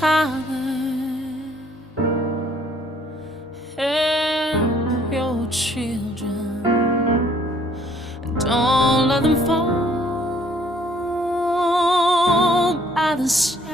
Father, help your children. Don't let them fall by the sea.